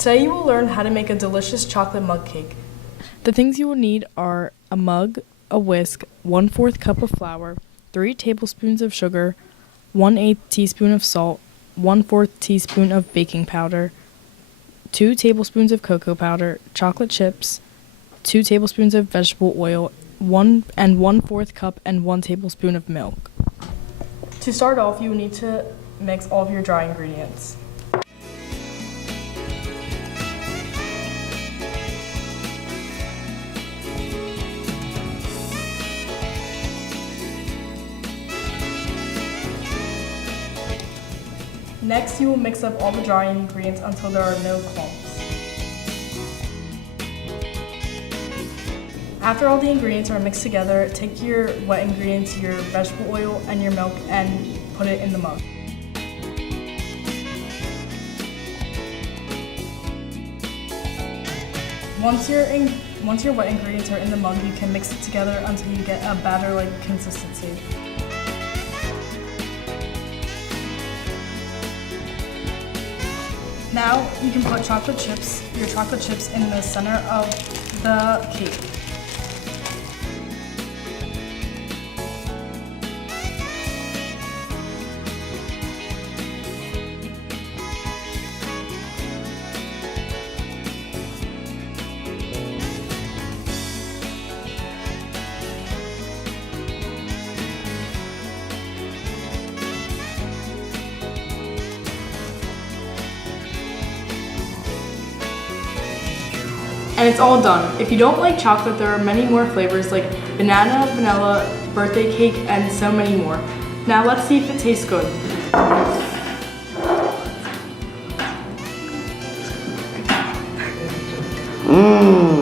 Today you will learn how to make a delicious chocolate mug cake. The things you will need are a mug, a whisk, 1/4 cup of flour, 3 tablespoons of sugar, 1/8 teaspoon of salt, 1/4 teaspoon of baking powder, 2 tablespoons of cocoa powder, chocolate chips, 2 tablespoons of vegetable oil, 1/4 cup and 1 tablespoon of milk. To start off, you will need to mix all of your dry ingredients. Next, you will mix up all the dry ingredients until there are no clumps. After all the ingredients are mixed together, take your wet ingredients, your vegetable oil, and your milk and put it in the mug. Once your wet ingredients are in the mug, you can mix it together until you get a batter-like consistency. Now you can put your chocolate chips in the center of the cake. And it's all done. If you don't like chocolate, there are many more flavors like banana, vanilla, birthday cake, and so many more. Now let's see if it tastes good. Mmm.